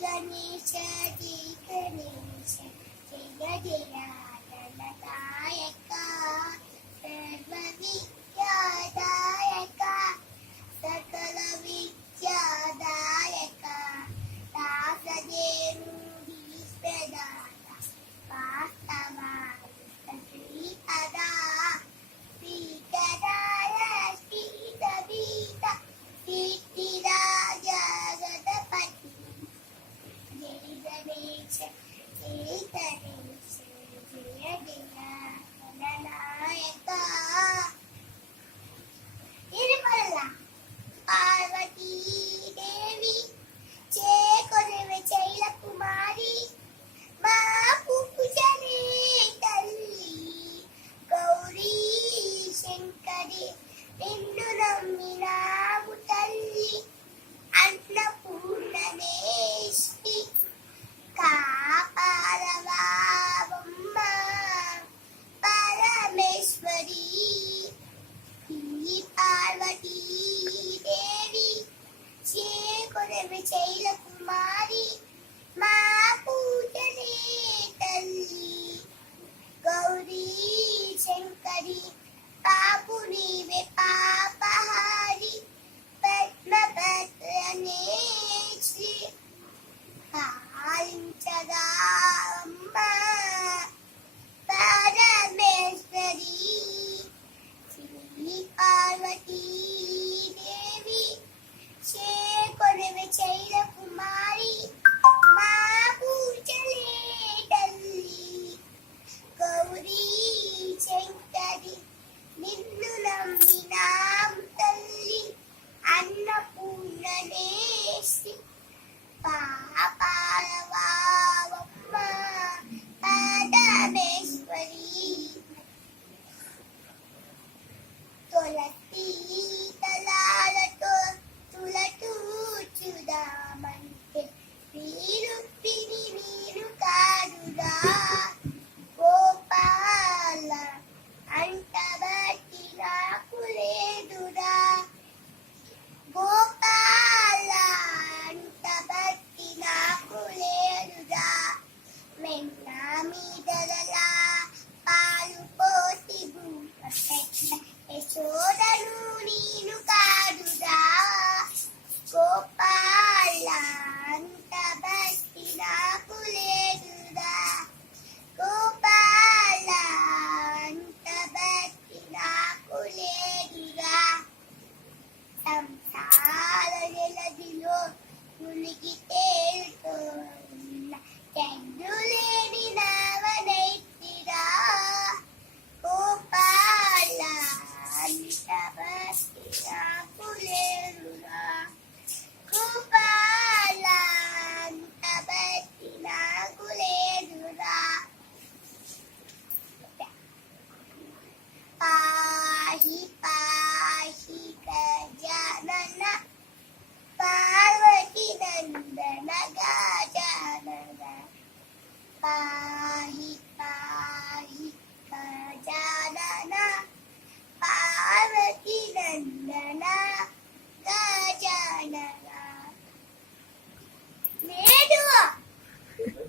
గణేశ జై గణేశ జయ జయ ధనదాయక సర్వ విద్యాదాయక సకల విద్యాదాయక దాసదేవుడి ప్రదాత వాస్తవాయ శ్రీ అదా శ్రీకరాయ శ్రీదవీత కీర్తిరాజ గణపతి జై గణేశ జై గణేశ జయ జయ గణనాయక నిర్మల పార్వతీ దేవి చేకొనె చైల కుమారి మా పూజనే తల్లి గౌరీ శంకరి నిన్ను నమ్మినాము తల్లి అన్నపూర్ణనే శ్రీ కాపాలవాబమ్మ పరమేశ్వరి ఈ పార్వతీ దేవి చేకొనె చైల కుమారి మా పూజనే తల్లి గౌరీ శంకరి పాపు నీవే పాపహారి పద్మపత్రనే శ్రీ పాలించగా అమ్మ పరమేశ్వరి శ్రీ పార్వతీ దేవి చేకొనె చైల కుమారి మా పూజలే తల్లి గౌరీ శంకరి నిన్ను నమ్మినాము తల్లి అన్నపూర్ణనే శ్రీ